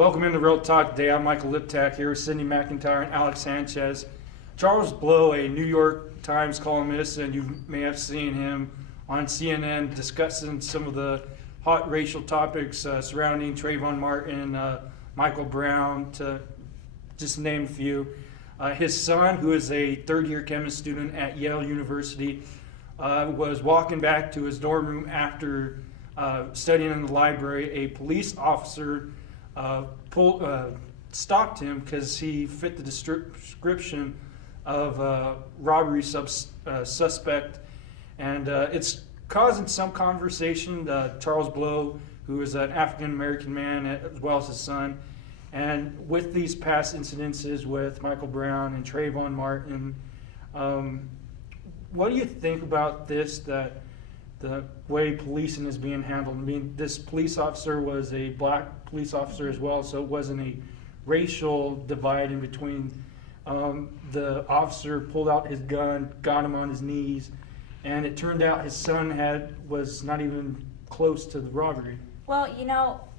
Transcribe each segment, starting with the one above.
Welcome into Real Talk today. I'm Michael Liptak here with Cindy McIntyre and Alex Sanchez. Charles Blow, a New York Times columnist, and you may have seen him on CNN discussing some of the hot racial topics surrounding Trayvon Martin, Michael Brown, to just name a few. His son, who is a third-year chemist student at Yale University, was walking back to his dorm room after studying in the library. A police officer stopped him because he fit the description of a robbery suspect, and it's causing some conversation. Charles Blow, who is an African-American man, as well as his son, and with these past incidences with Michael Brown and Trayvon Martin, what do you think about this, that the way policing is being handled? I mean, this police officer was a black police officer as well, so it wasn't a racial divide in between. The officer pulled out his gun, got him on his knees, and it turned out his son was not even close to the robbery. Well,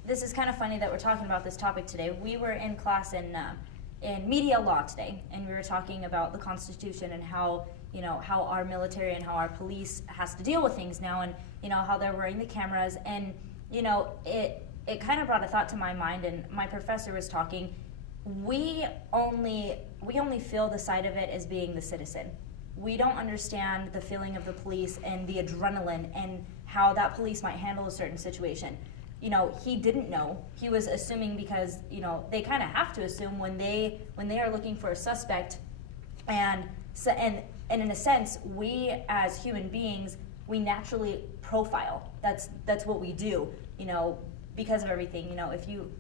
this is kind of funny that we're talking about this topic today. We were in class in media law today, and we were talking about the Constitution and how our military and how our police has to deal with things now, and how they're wearing the cameras, and it kind of brought a thought to my mind. And my professor was talking. We only feel the side of it as being the citizen. We don't understand the feeling of the police and the adrenaline and how that police might handle a certain situation. He didn't know. He was assuming because they kind of have to assume when they are looking for a suspect, and in a sense, we as human beings, we naturally profile. That's what we do. Because of everything.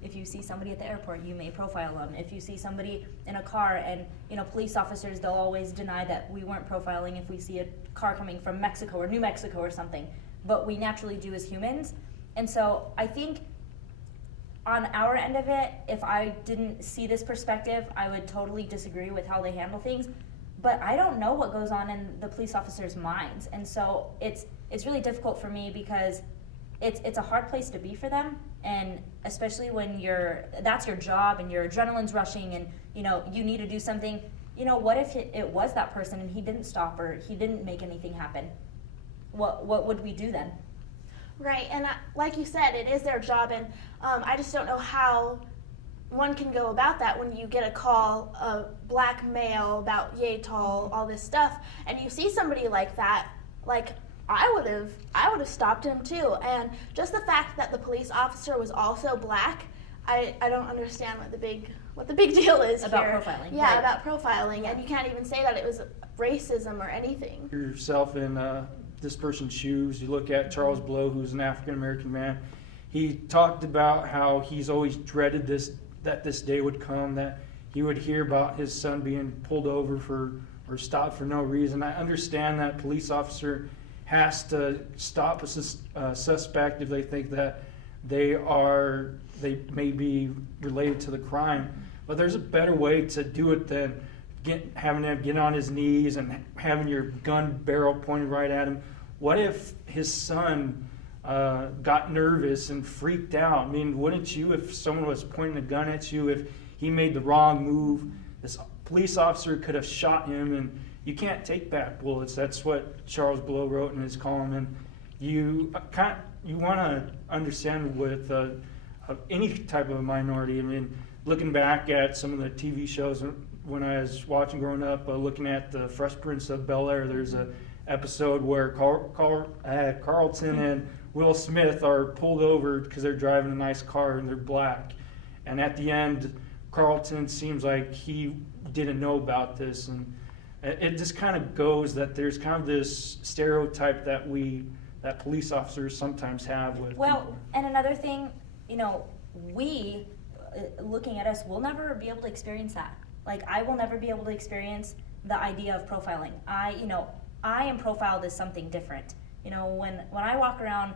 If you see somebody at the airport, you may profile them. If you see somebody in a car, and police officers, they'll always deny that we weren't profiling if we see a car coming from Mexico or New Mexico or something. But we naturally do as humans. And so I think on our end of it, if I didn't see this perspective, I would totally disagree with how they handle things. But I don't know what goes on in the police officers' minds. And so it's really difficult for me because it's a hard place to be for them, and especially when that's your job and your adrenaline's rushing, and you need to do something. What if it was that person and he didn't stop, or he didn't make anything happen? What would we do then? Right, and like you said, it is their job, and I just don't know how one can go about that when you get a call, a black male about yay tall, all this stuff, and you see somebody like that, like I would have stopped him too. And just the fact that the police officer was also black, I don't understand what the big deal is about here. Profiling. Yeah, right. About profiling, and you can't even say that it was racism or anything. Yourself in this person's shoes. You look at Charles Blow, who's an African-American man. He talked about how he's always dreaded that this day would come, that he would hear about his son being pulled over or stopped for no reason. I understand that police officer has to stop a suspect if they think that they may be related to the crime. But there's a better way to do it than having him get on his knees and having your gun barrel pointed right at him. What if his son got nervous and freaked out? I mean, wouldn't you, if someone was pointing a gun at you, if he made the wrong move, this police officer could have shot him, and you can't take back bullets. That's what Charles Blow wrote in his column. And you want to understand with any type of a minority. I mean, looking back at some of the TV shows when I was watching growing up, looking at the Fresh Prince of Bel-Air, there's an episode where Carlton and Will Smith are pulled over because they're driving a nice car and they're black. And at the end, Carlton seems like he didn't know about this, and it just kind of goes that there's kind of this stereotype that police officers sometimes have with people. And another thing, we, looking at us, will never be able to experience that. Like, I will never be able to experience the idea of profiling. I am profiled as something different. When I walk around,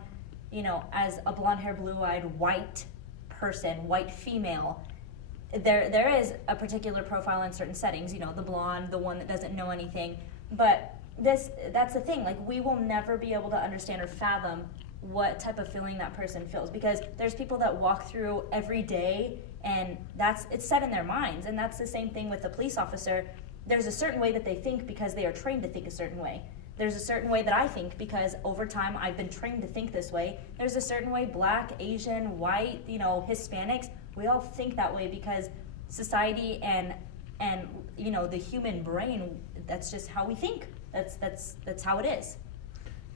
as a blonde-haired, blue-eyed, white person, white female, there is a particular profile in certain settings, the blonde, the one that doesn't know anything. But that's the thing, like, we will never be able to understand or fathom what type of feeling that person feels, because there's people that walk through every day and it's set in their minds, and that's the same thing with the police officer. There's a certain way that they think because they are trained to think a certain way. There's a certain way that I think because over time I've been trained to think this way. There's a certain way Black, Asian, white, Hispanics, we all think that way because society and the human brain, that's just how we think. That's how it is.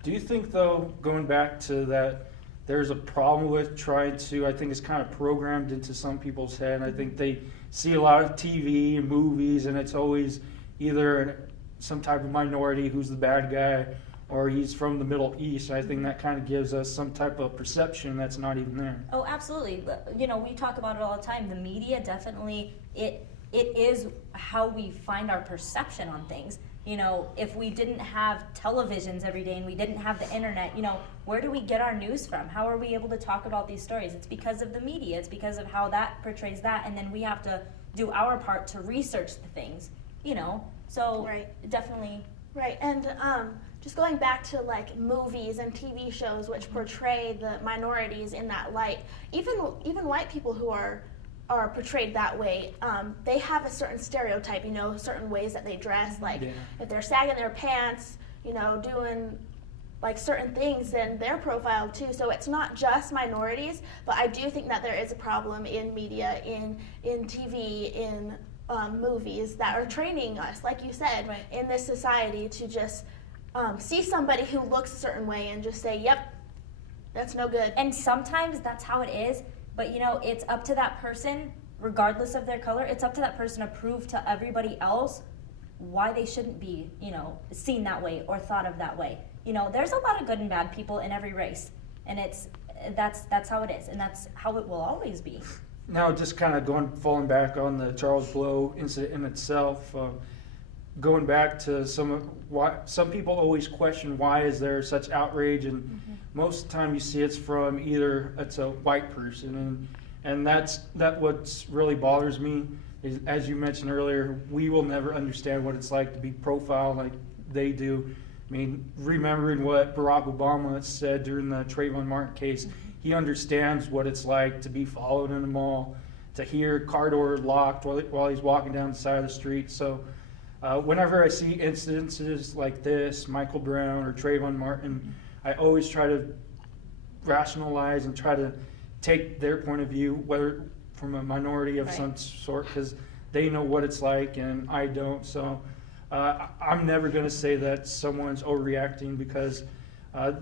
Do you think, though, going back to that, there's a problem with trying to, I think it's kind of programmed into some people's head. I think they see a lot of TV and movies, and it's always either some type of minority who's the bad guy, or he's from the Middle East. I think that kind of gives us some type of perception that's not even there. Oh, absolutely. We talk about it all the time. The media definitely, it is how we find our perception on things. If we didn't have televisions every day and we didn't have the internet, where do we get our news from? How are we able to talk about these stories? It's because of the media. It's because of how that portrays that, and then we have to do our part to research the things, So Right. definitely. Right, and just going back to like movies and TV shows which portray the minorities in that light, even white people who are portrayed that way, they have a certain stereotype, certain ways that they dress, like if they're sagging their pants, doing like certain things, then they're profiled too. So it's not just minorities, but I do think that there is a problem in media, in TV, in movies that are training us, like you said, Right. in this society to just see somebody who looks a certain way and just say, yep, that's no good. And sometimes that's how it is, but it's up to that person, regardless of their color, it's up to that person to prove to everybody else why they shouldn't be, seen that way or thought of that way. There's a lot of good and bad people in every race, and that's how it is, and that's how it will always be. Now, just kind of falling back on the Charles Blow incident in itself, going back to some people always question why is there such outrage, and most of the time you see it's from either it's a white person, and that what's really bothers me is, as you mentioned earlier, we will never understand what it's like to be profiled like they do. I mean, remembering what Barack Obama said during the Trayvon Martin case, he understands what it's like to be followed in the mall, to hear car door locked while he's walking down the side of the street. So whenever I see incidences like this, Michael Brown or Trayvon Martin, I always try to rationalize and try to take their point of view, whether from a minority of some sort, because they know what it's like and I don't. So I'm never going to say that someone's overreacting because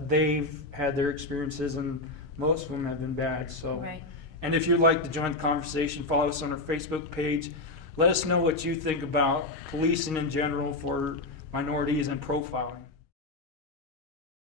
they've had their experiences and most of them have been bad. So, Right. And if you'd like to join the conversation, follow us on our Facebook page. Let us know what you think about policing in general for minorities and profiling.